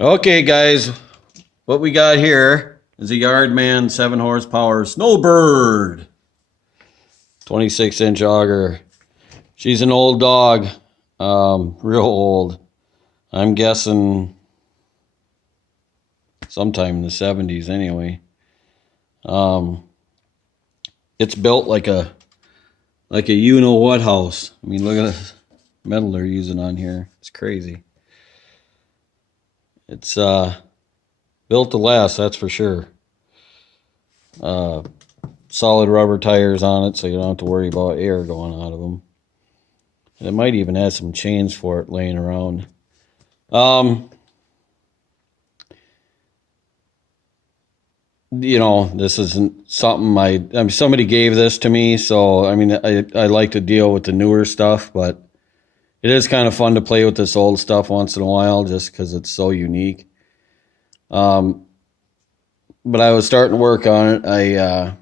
Okay, guys, what we got here is a Yardman 7 horsepower Snowbird 26-inch auger. She's an old dog, real old. I'm guessing sometime in the 70s anyway. It's built like a you-know-what house. I mean, look at the metal they're using on here. It's crazy. It's built to last, that's for sure. Solid rubber tires on it, so you don't have to worry about air going out of them. And it might even have some chains for it laying around. You know, this isn't something I mean, somebody gave this to me, so I mean, I like to deal with the newer stuff, but it is kind of fun to play with this old stuff once in a while just because it's so unique. But I was starting to work on it. I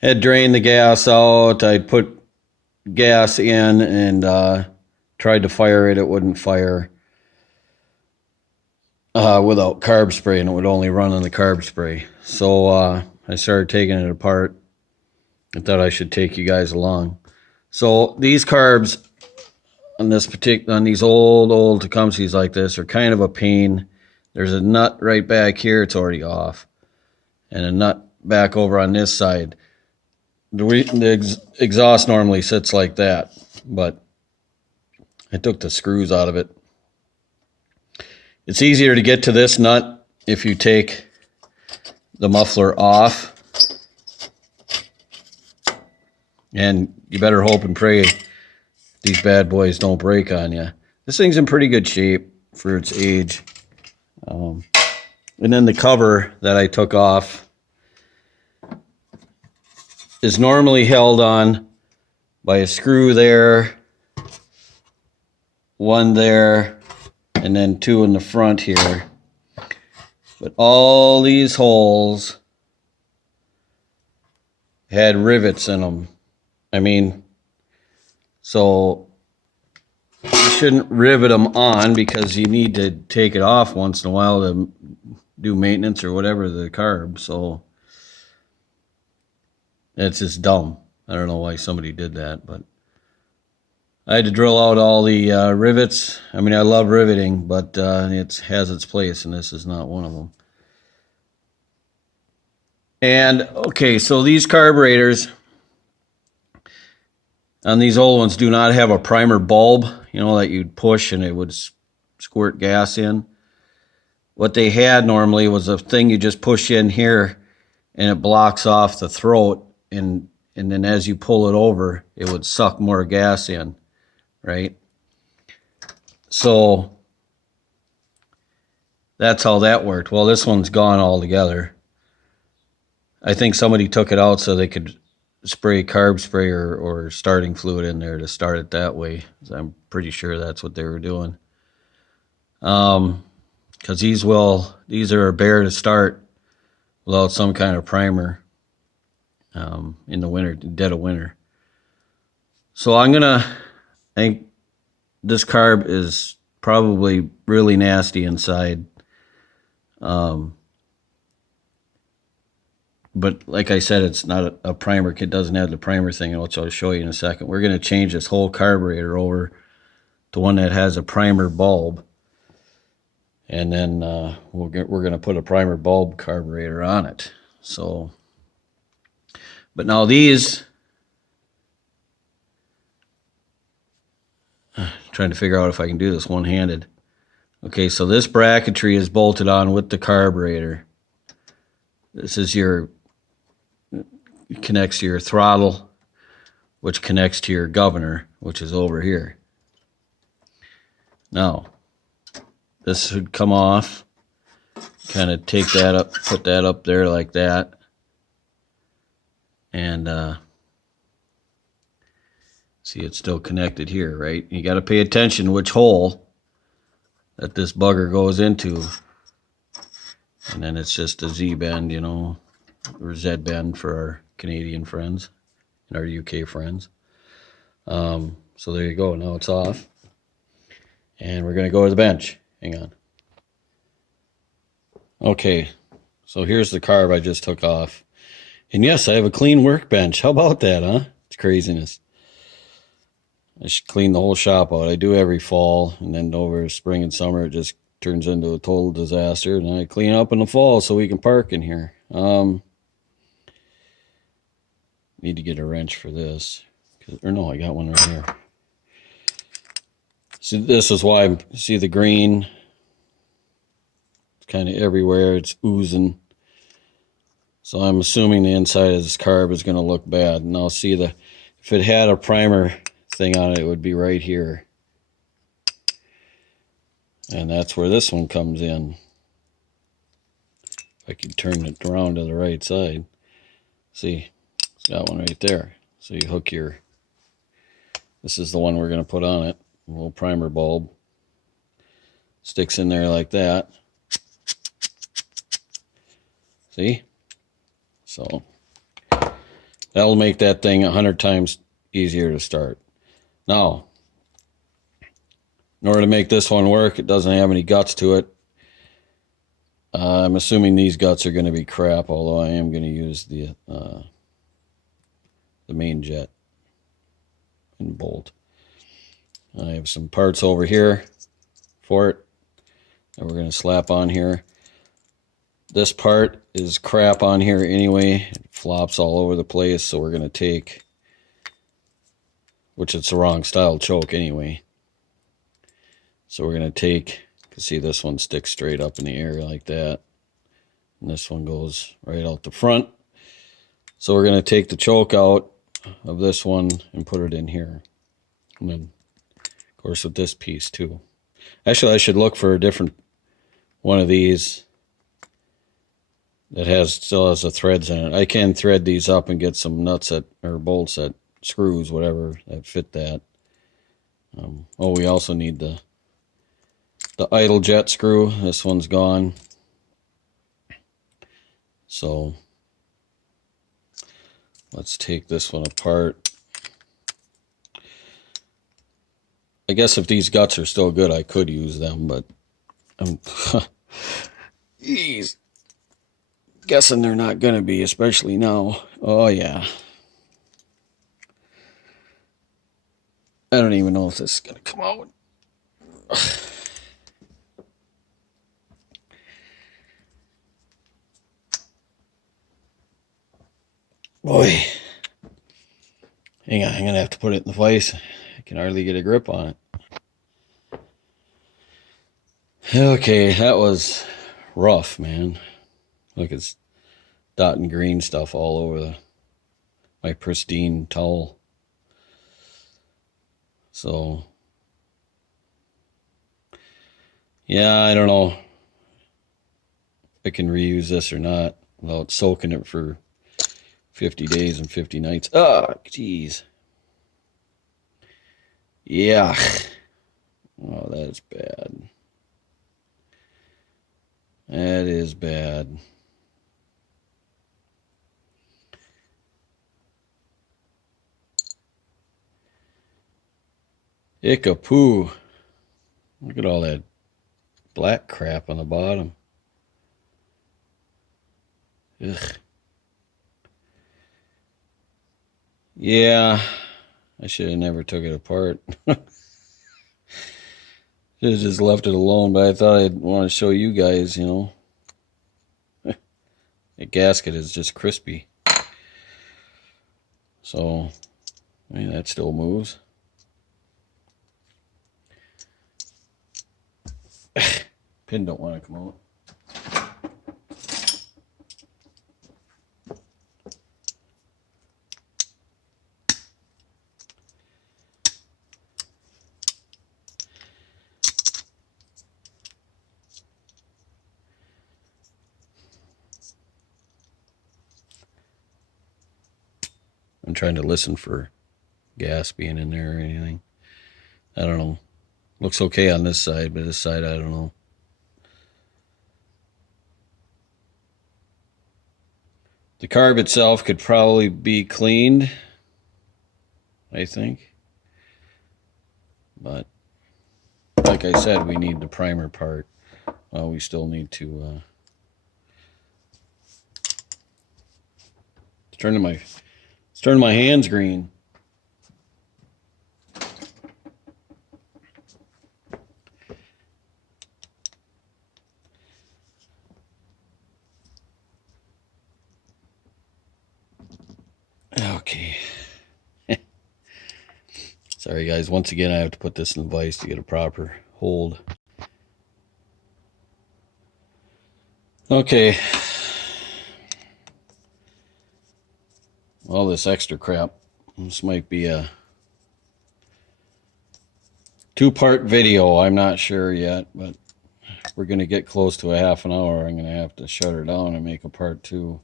had drained the gas out. I put gas in and tried to fire it. It wouldn't fire without carb spray, and it would only run on the carb spray. So I started taking it apart. I thought I should take you guys along. So these carbs on these old Tecumsehs like this are kind of a pain. There's a nut right back here, it's already off, and a nut back over on this side. The exhaust normally sits like that, but I took the screws out of it. It's easier to get to this nut if you take the muffler off, and you better hope and pray these bad boys don't break on you. This thing's in pretty good shape for its age. And then the cover that I took off is normally held on by a screw there, one there, and then two in the front here. But all these holes had rivets in them. I mean, so you shouldn't rivet them on because you need to take it off once in a while to do maintenance or whatever the carb. So it's just dumb. I don't know why somebody did that, but I had to drill out all the rivets. I mean, I love riveting, but it has its place, and this is not one of them. And okay, so these carburetors on these old ones do not have a primer bulb, you know, that you'd push and it would squirt gas in. What they had normally was a thing you just push in here and it blocks off the throat, and then as you pull it over, it would suck more gas in, right? So that's how that worked. Well, this one's gone altogether. I think somebody took it out so they could spray carb spray or starting fluid in there to start it that way. I'm pretty sure that's what they were doing. Because these are a bear to start without some kind of primer in the winter, dead of winter. So I think this carb is probably really nasty inside. But like I said, it's not a primer kit. Doesn't have the primer thing, which I'll show you in a second. We're going to change this whole carburetor over to one that has a primer bulb. And then we're going to put a primer bulb carburetor on it. So, but now these, trying to figure out if I can do this one-handed. Okay, so this bracketry is bolted on with the carburetor. This is connects to your throttle, which connects to your governor, which is over here. Now, this should come off. Kind of take that up, put that up there like that. And see, it's still connected here, right? You got to pay attention which hole that this bugger goes into. And then it's just a Z bend, you know, or Z bend for our Canadian friends and our UK friends. So there you go. Now it's off. And we're going to go to the bench. Hang on. Okay, so here's the carb I just took off. And yes, I have a clean workbench. How about that, huh? It's craziness. I should clean the whole shop out. I do every fall, and then over spring and summer, it just turns into a total disaster. And I clean up in the fall so we can park in here. Need to get a wrench for this. Or no, I got one right here. See, this is why, see the green? It's kind of everywhere. It's oozing. So I'm assuming the inside of this carb is going to look bad. And I'll see if it had a primer thing on it, it would be right here. And that's where this one comes in. If I can turn it around to the right side. See, it's got one right there. So you hook this is the one we're going to put on it. A little primer bulb. Sticks in there like that. See? So that'll make that thing 100 times easier to start. Now, in order to make this one work, it doesn't have any guts to it. I'm assuming these guts are going to be crap, although I am going to use the main jet and bolt. I have some parts over here for it that we're going to slap on here. This part is crap on here anyway. It flops all over the place, so we're going to take, which it's the wrong style choke anyway. So we're going to take, you can see this one sticks straight up in the air like that. And this one goes right out the front. So we're going to take the choke out of this one and put it in here. And then, of course, with this piece too. Actually, I should look for a different one of these that still has the threads in it. I can thread these up and get some nuts or bolts that screws, whatever, that fit that. We also need the idle jet screw. This one's gone. So let's take this one apart. I guess if these guts are still good, I could use them, but I'm geez, guessing they're not going to be, especially now. Oh, yeah. I don't even know if this is going to come out. Boy. Hang on, I'm going to have to put it in the vise. I can hardly get a grip on it. Okay, that was rough, man. Look, it's dotting green stuff all over my pristine towel. So, yeah, I don't know if I can reuse this or not without soaking it for 50 days and 50 nights. Oh, jeez. Yeah. Oh, that is bad. That is bad. Ickapoo. Look at all that black crap on the bottom. Ugh. Yeah, I should have never took it apart. Should have just left it alone, but I thought I'd want to show you guys, you know. The gasket is just crispy. So, I mean, that still moves. Pin don't want to come out. I'm trying to listen for gas being in there or anything. I don't know. Looks okay on this side, but this side, I don't know. The carb itself could probably be cleaned, I think. But like like I said, we need the primer part. We still need to it's turning my hands green. Okay. Sorry guys, once again I have to put this in the vise to get a proper hold. Okay. All this extra crap. This might be a 2-part video, I'm not sure yet, but we're going to get close to a half an hour. I'm going to have to shut her down and make a part 2.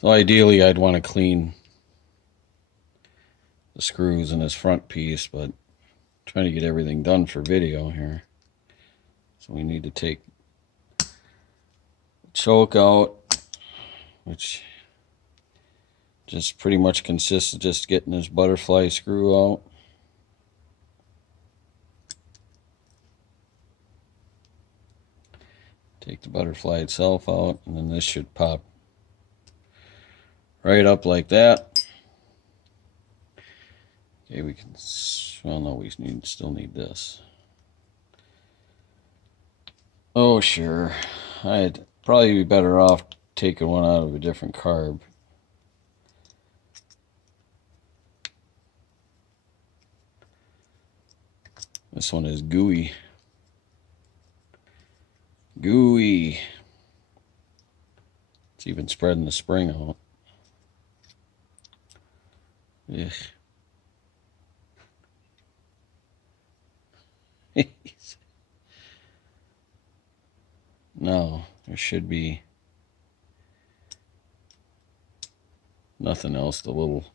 So ideally I'd want to clean the screws in this front piece, but I'm trying to get everything done for video here. So we need to take the choke out, which just pretty much consists of just getting this butterfly screw out. Take the butterfly itself out, and then this should pop right up like that. Okay, we can, well no, we still need this. Oh sure, I'd probably be better off taking one out of a different carb. This one is gooey. Gooey. It's even spreading the spring out. Ugh. No, there should be nothing else. The little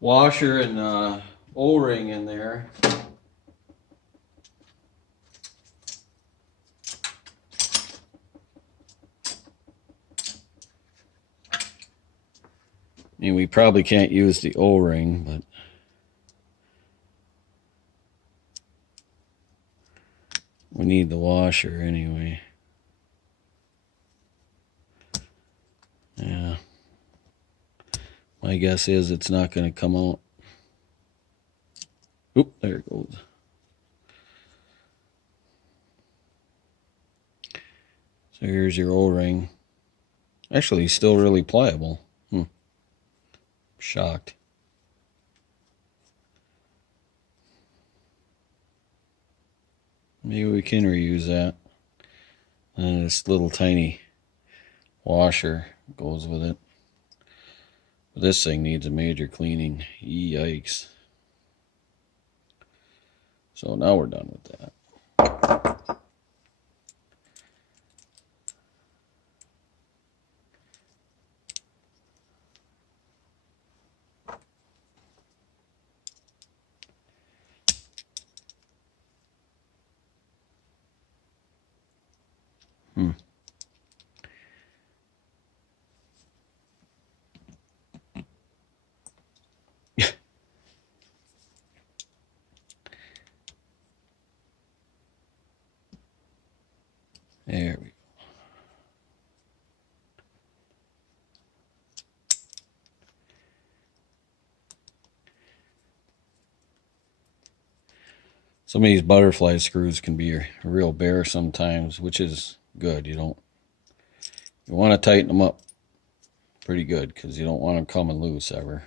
washer and O-ring in there. I mean, we probably can't use the O-ring, but we need the washer anyway. Yeah. My guess is it's not going to come out. Oop, there it goes. So here's your O-ring. Actually, still really pliable. Shocked. Maybe we can reuse that. And this little tiny washer goes with it. But this thing needs a major cleaning. Yikes. So now we're done with that. There we go. Some of these butterfly screws can be a real bear sometimes, which is good. You want to tighten them up pretty good because you don't want them coming loose ever.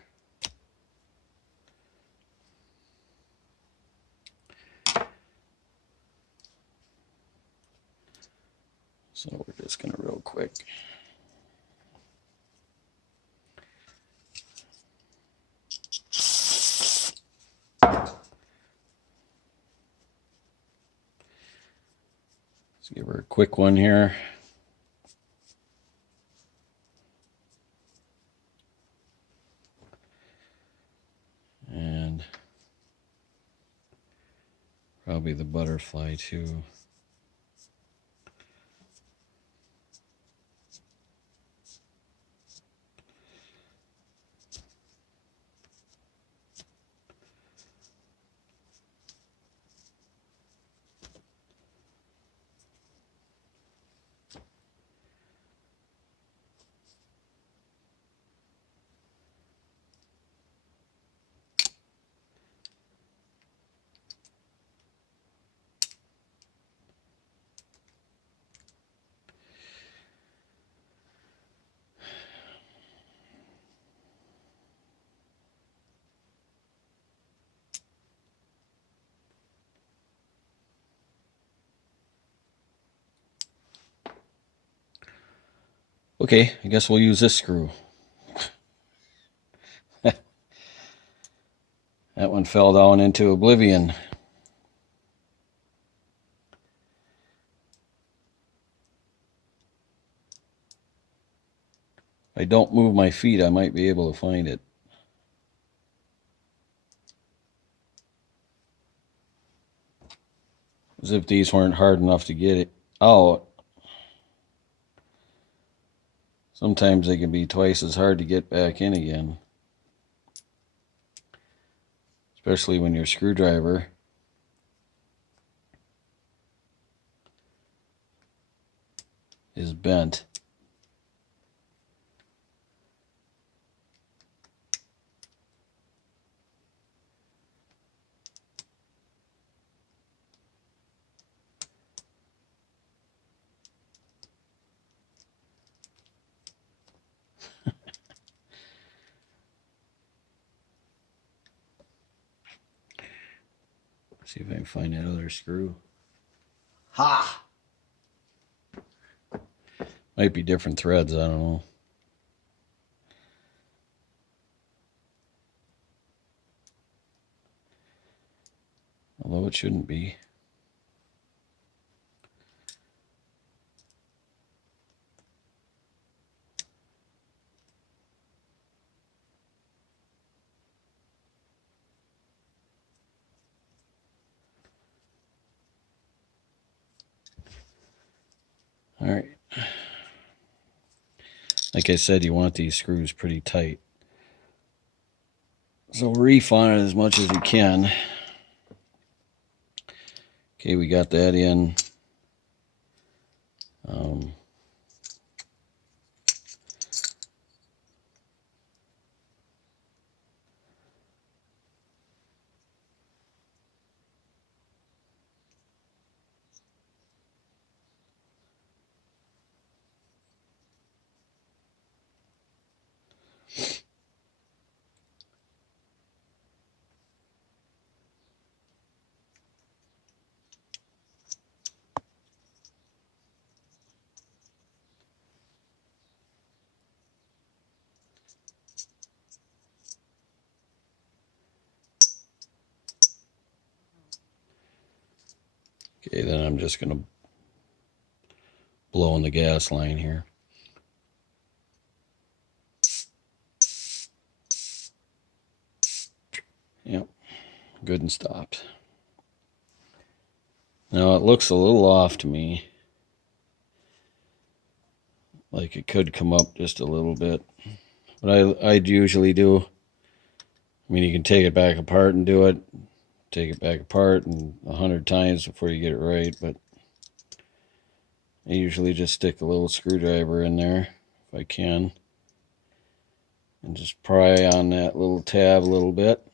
So we're just going to real quick. Let's give her a quick one here. And probably the butterfly too. Okay, I guess we'll use this screw. That one fell down into oblivion. If I don't move my feet, I might be able to find it. As if these weren't hard enough to get it out. Sometimes they can be twice as hard to get back in again. Especially when your screwdriver is bent. See if I can find that other screw. Ha! Might be different threads, I don't know. Although it shouldn't be. All right. Like I said, you want these screws pretty tight. So reef on it as much as you can. Okay, we got that in. Okay, then I'm just going to blow in the gas line here. Yep, good and stopped. Now it looks a little off to me. Like it could come up just a little bit. But I'd usually do, I mean, you can take it back apart and do it. Take it back apart and 100 times before you get it right, but I usually just stick a little screwdriver in there if I can and just pry on that little tab a little bit.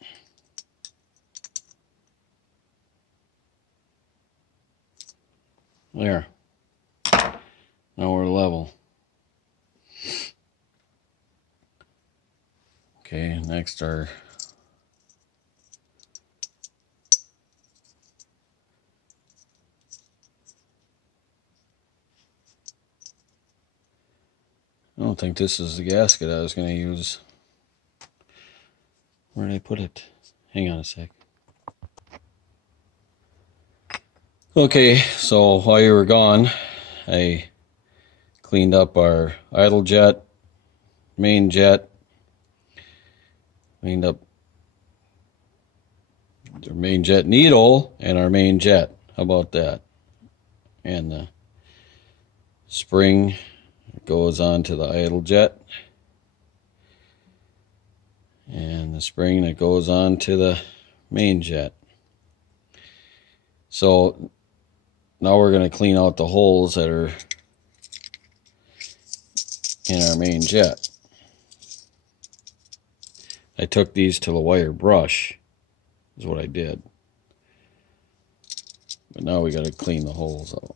There. Now we're level. Okay, next I don't think this is the gasket I was going to use. Where did I put it? Hang on a sec. Okay, so while you were gone, I cleaned up our idle jet, main jet, cleaned up our main jet needle and our main jet. How about that? And the spring goes onto the idle jet. And the spring that goes on to the main jet. So now we're going to clean out the holes that are in our main jet. I took these to the wire brush, is what I did. But now we got to clean the holes out.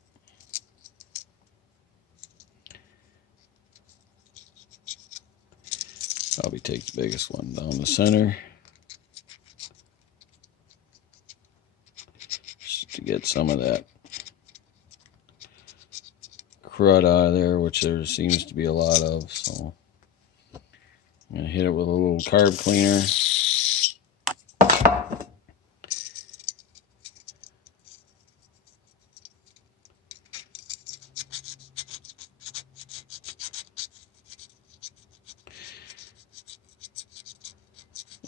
Probably take the biggest one down the center. Just to get some of that crud out of there, which there seems to be a lot of. So I'm going to hit it with a little carb cleaner.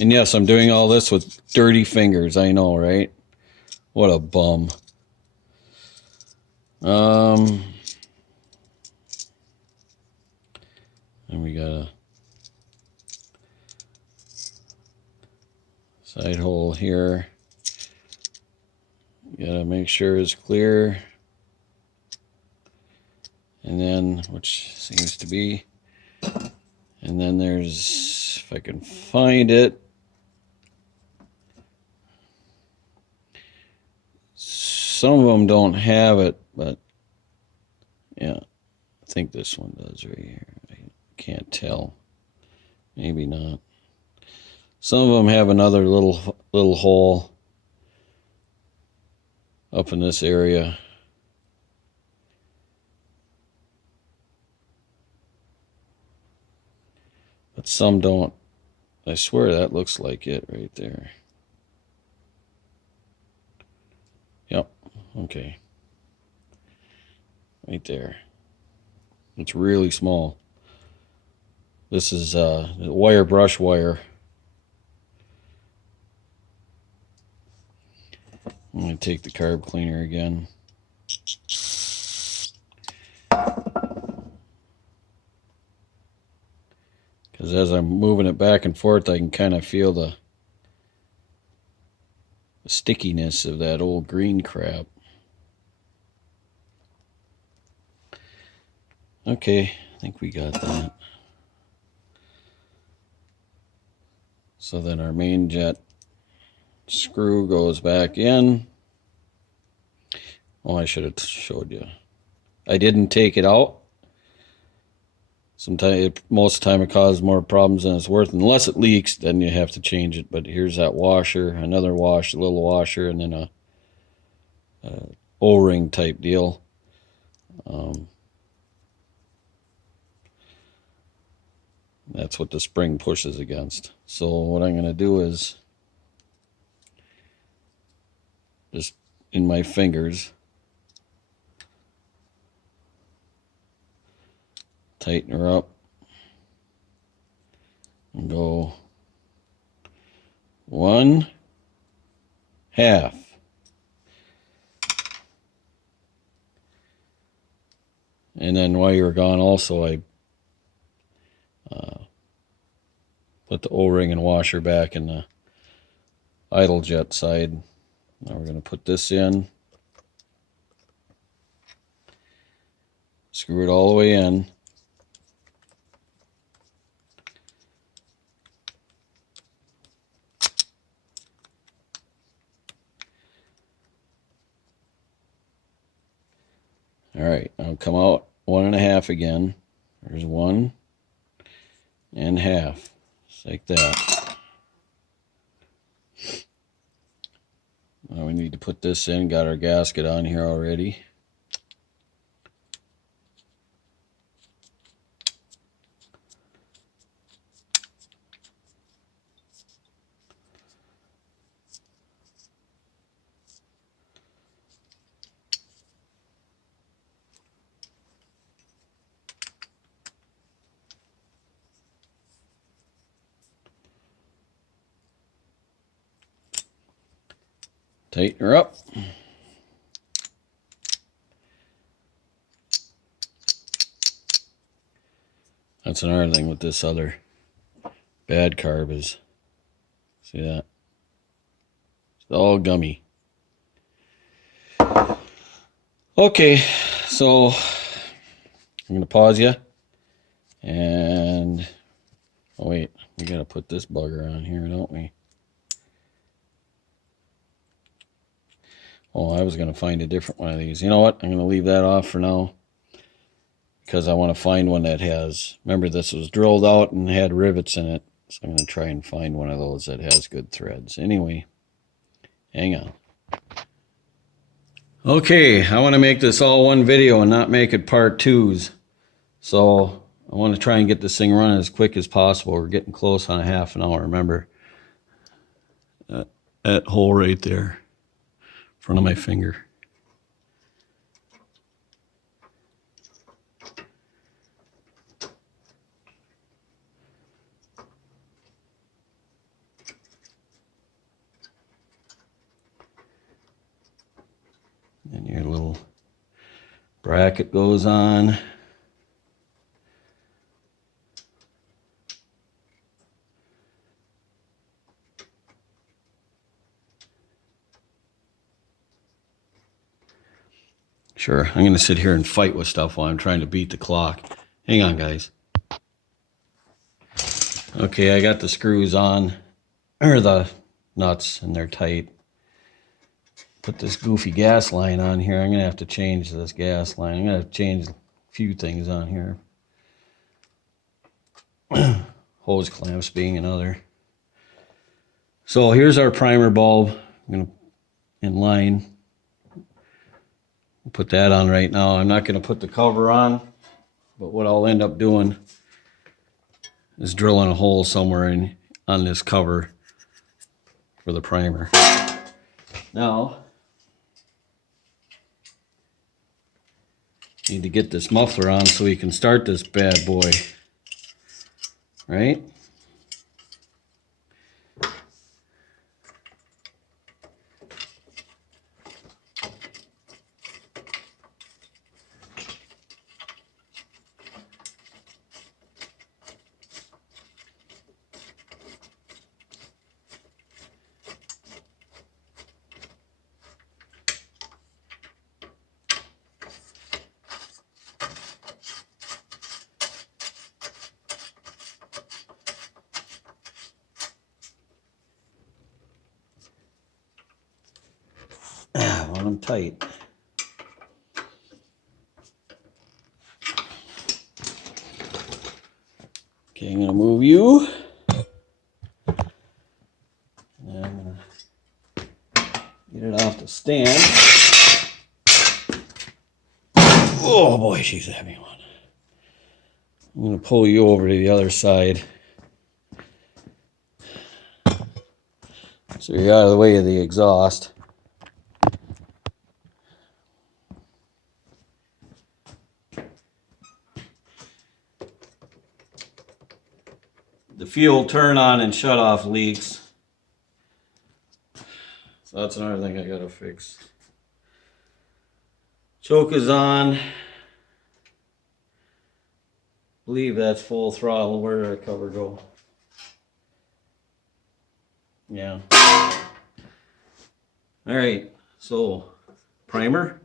And yes, I'm doing all this with dirty fingers. I know, right? What a bum. And we got a side hole here. You gotta make sure it's clear. And then, which seems to be, and then there's, if I can find it, some of them don't have it, but yeah, I think this one does right here. I can't tell. Maybe not. Some of them have another little hole up in this area. But some don't. I swear that looks like it right there. Yep. Okay. Right there. It's really small. This is wire brush wire. I'm going to take the carb cleaner again. Because as I'm moving it back and forth, I can kind of feel the stickiness of that old green crap. Okay, I think we got that. So then our main jet screw goes back in. Oh, I should have showed you. I didn't take it out. Most of the time it causes more problems than it's worth. Unless it leaks, then you have to change it. But here's that washer, another wash, a little washer, and then a O-ring type deal. That's what the spring pushes against. So what I'm going to do is just in my fingers tighten her up and go 1/2. And then while you're gone also, I put the O-ring and washer back in the idle jet side. Now we're going to put this in. Screw it all the way in. All right, I'll come out 1/2 again. There's 1 1/2, just like that. Now we need to put this in. Got our gasket on here already. Tighten her up. That's another thing with this other bad carb is, see that? It's all gummy. Okay, so I'm going to pause you. And, oh wait, we got to put this bugger on here, don't we? Oh, I was going to find a different one of these. You know what? I'm going to leave that off for now. Because I want to find one that has... Remember, this was drilled out and had rivets in it. So I'm going to try and find one of those that has good threads. Anyway, hang on. Okay, I want to make this all one video and not make it part twos. So I want to try and get this thing running as quick as possible. We're getting close on a half an hour. Remember that hole right there in front of my finger. And your little bracket goes on. Sure, I'm going to sit here and fight with stuff while I'm trying to beat the clock. Hang on, guys. Okay, I got the screws on, or the nuts, and they're tight. Put this goofy gas line on here. I'm going to have to change this gas line. I'm going to have to change a few things on here. Hose clamps being another. So here's our primer bulb. I'm going to in line. We'll put that on right now. I'm not going to put the cover on, but what I'll end up doing is drilling a hole somewhere on this cover for the primer. Now, need to get this muffler on so we can start this bad boy, right? Want them tight. Okay, I'm going to move you. And I'm going to get it off the stand. Oh boy, she's a heavy one. I'm going to pull you over to the other side, so you're out of the way of the exhaust. The fuel turn on and shut off leaks. So that's another thing I gotta fix. Choke is on. I believe that's full throttle. Where did our cover go? Yeah. All right, so primer.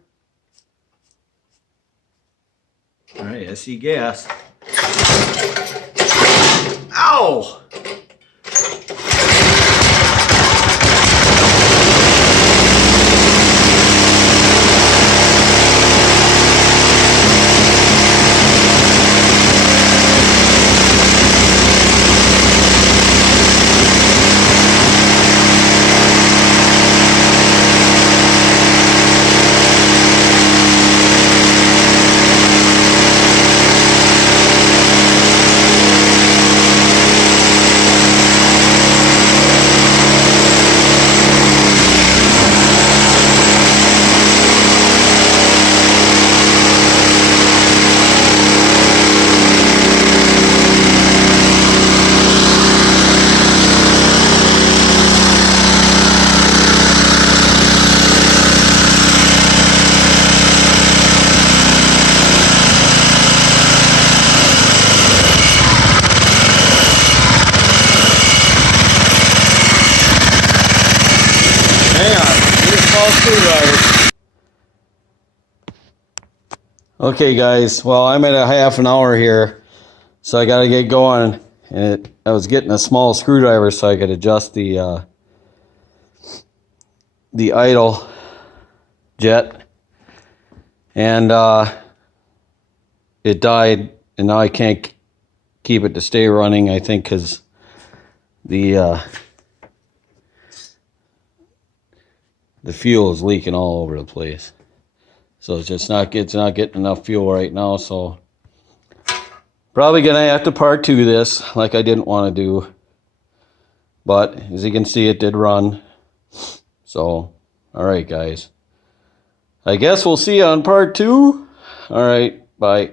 All right, I see gas. Ow! Okay guys, well I'm at a half an hour here, so I gotta get going. And I was getting a small screwdriver so I could adjust the idle jet, and it died, and now I can't keep it to stay running, I think because the fuel is leaking all over the place. So it's not getting enough fuel right now. So probably gonna have to part 2 this, like I didn't want to do. But as you can see, it did run. So, all right, guys. I guess we'll see you on part 2. All right, bye.